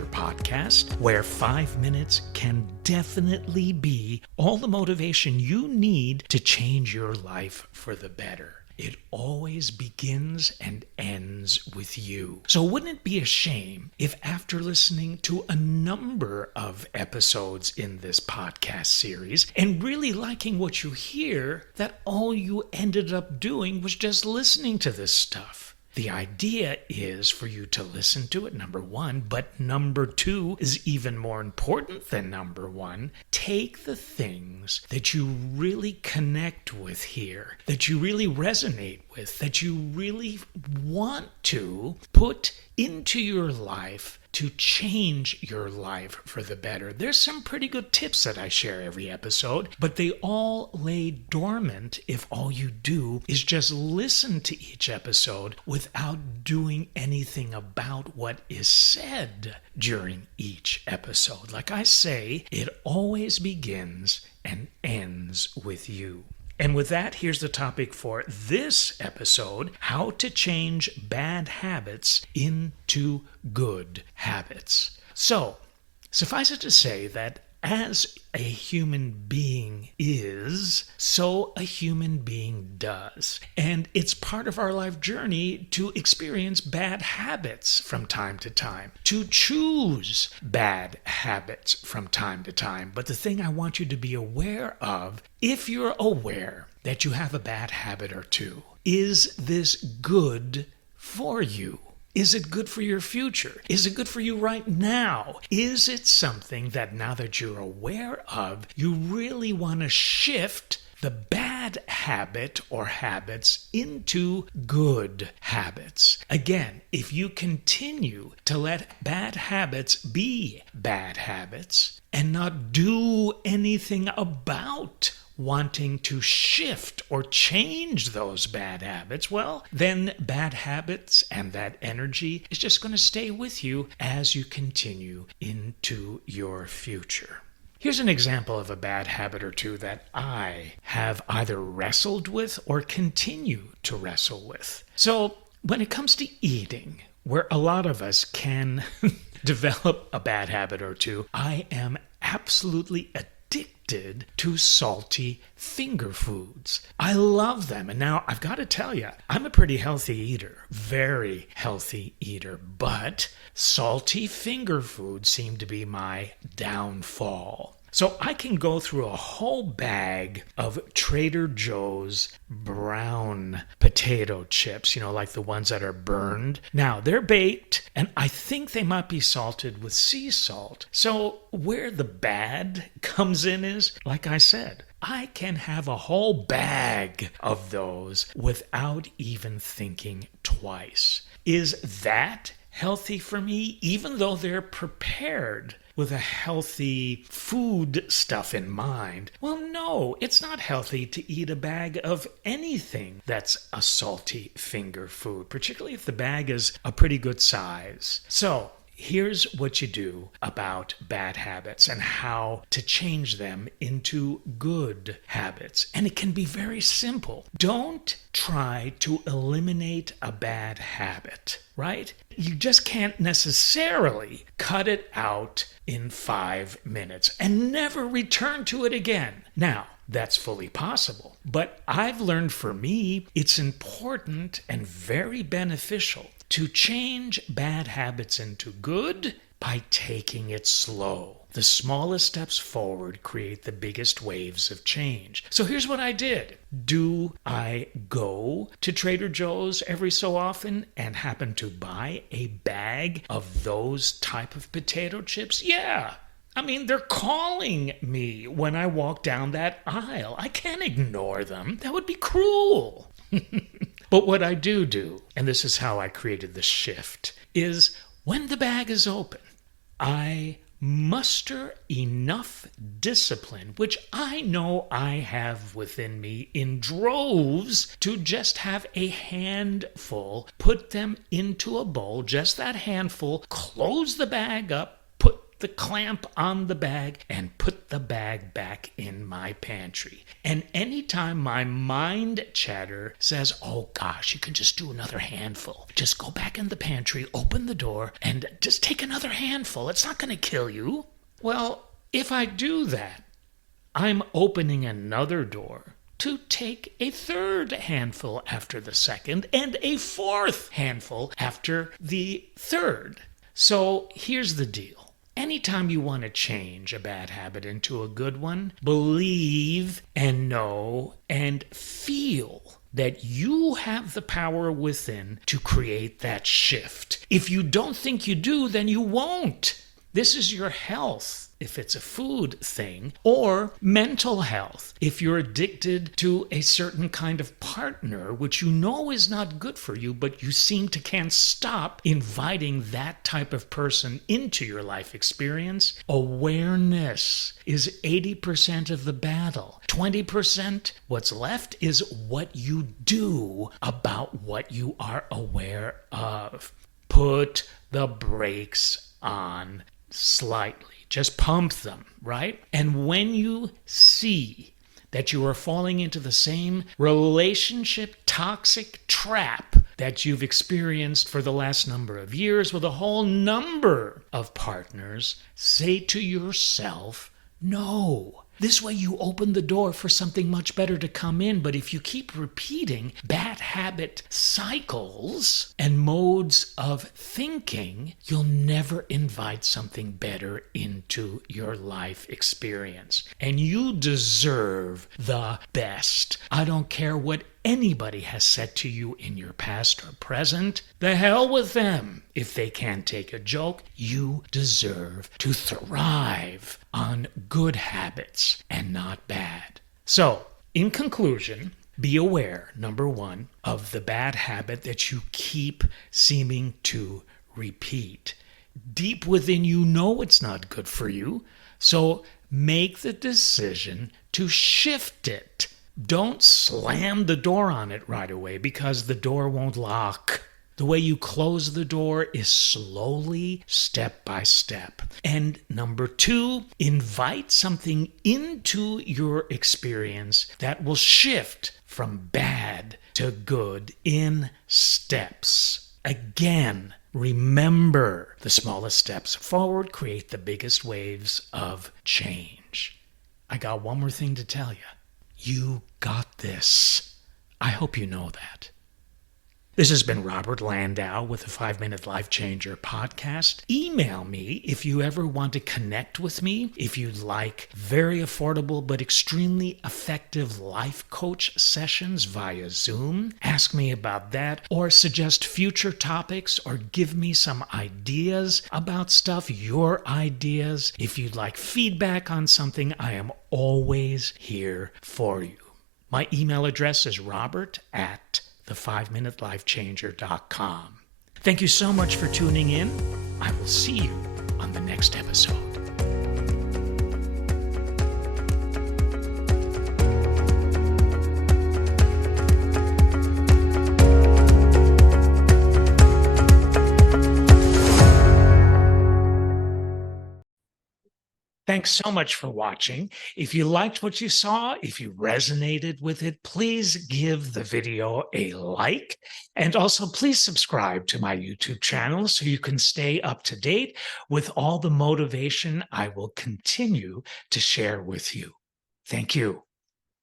Changer podcast, where 5 minutes can definitely be all the motivation you need to change your life for the better. It always begins and ends with you. So wouldn't it be a shame if after listening to a number of episodes in this podcast series and really liking what you hear, that all you ended up doing was just listening to this stuff? The idea is for you to listen to it, number one, but number two is even more important than number one. Take the things that you really connect with here, that you really resonate with, that you really want to put into your life to change your life for the better. There's some pretty good tips that I share every episode, but they all lay dormant if all you do is just listen to each episode without doing anything about what is said during each episode. Like I say, it always begins and ends with you. And with that, here's the topic for this episode: how to change bad habits into good habits. So, suffice it to say that as a human being is, so a human being does. And it's part of our life journey to experience bad habits from time to time, to choose bad habits from time to time. But the thing I want you to be aware of, if you're aware that you have a bad habit or two, is this good for you? Is it good for your future? Is it good for you right now? Is it something that now that you're aware of, you really want to shift the bad habit or habits into good habits? Again, if you continue to let bad habits be bad habits and not do anything about wanting to shift or change those bad habits, well, then bad habits and that energy is just going to stay with you as you continue into your future. Here's an example of a bad habit or two that I have either wrestled with or continue to wrestle with. So when it comes to eating, where a lot of us can develop a bad habit or two, I am absolutely addicted to salty finger foods. I love them. And now I've got to tell you, I'm a pretty healthy eater, very healthy eater, but salty finger foods seem to be my downfall. So I can go through a whole bag of Trader Joe's brown potato chips, like the ones that are burned. Now, they're baked, and I think they might be salted with sea salt. So where the bad comes in is, like I said, I can have a whole bag of those without even thinking twice. Is that healthy for me, even though they're prepared with a healthy food stuff in mind? Well, no, it's not healthy to eat a bag of anything that's a salty finger food, particularly if the bag is a pretty good size. So here's what you do about bad habits and how to change them into good habits. And it can be very simple. Don't try to eliminate a bad habit, right? You just can't necessarily cut it out in 5 minutes and never return to it again. Now, that's fully possible. But I've learned for me, it's important and very beneficial to change bad habits into good by taking it slow. The smallest steps forward create the biggest waves of change. So here's what I did. Do I go to Trader Joe's every so often and happen to buy a bag of those type of potato chips? Yeah. I mean, they're calling me when I walk down that aisle. I can't ignore them. That would be cruel. But what I do, and this is how I created the shift, is when the bag is open, I muster enough discipline, which I know I have within me in droves, to just have a handful, put them into a bowl, just that handful, close the bag up, put the clamp on the bag and put the bag back in my pantry. And anytime my mind chatter says, oh gosh, you can just do another handful, just go back in the pantry, open the door, and just take another handful. It's not going to kill you. Well, if I do that, I'm opening another door to take a third handful after the second and a fourth handful after the third. So here's the deal. Anytime you want to change a bad habit into a good one, believe and know and feel that you have the power within to create that shift. If you don't think you do, then you won't. This is your health, if it's a food thing, or mental health, if you're addicted to a certain kind of partner, which you know is not good for you, but you seem to can't stop inviting that type of person into your life experience. Awareness is 80% of the battle. 20%, what's left is what you do about what you are aware of. Put the brakes on slightly. Just pump them, right? And when you see that you are falling into the same relationship toxic trap that you've experienced for the last number of years with a whole number of partners, say to yourself, no. This way you open the door for something much better to come in. But if you keep repeating bad habit cycles and modes of thinking, you'll never invite something better into your life experience. And you deserve the best. I don't care what anybody has said to you in your past or present. The hell with them. If they can't take a joke, you deserve to thrive on good habits and not bad. So, in conclusion, be aware, number one, of the bad habit that you keep seeming to repeat. Deep within you know it's not good for you, so make the decision to shift it. Don't slam the door on it right away because the door won't lock. The way you close the door is slowly, step by step. And number two, invite something into your experience that will shift from bad to good in steps. Again, remember, the smallest steps forward create the biggest waves of change. I got one more thing to tell you. You got this. I hope you know that. This has been Robert Landau with the 5-Minute Life Changer podcast. Email me if you ever want to connect with me, if you'd like very affordable but extremely effective life coach sessions via Zoom. Ask me about that, or suggest future topics, or give me some ideas about stuff, your ideas. If you'd like feedback on something, I am always here for you. My email address is robert@the5minutelifechanger.com. Thank you so much for tuning in. I will see you on the next episode. Thanks so much for watching. If you liked what you saw, if you resonated with it, please give the video a like. And also, please subscribe to my YouTube channel so you can stay up to date with all the motivation I will continue to share with you. Thank you.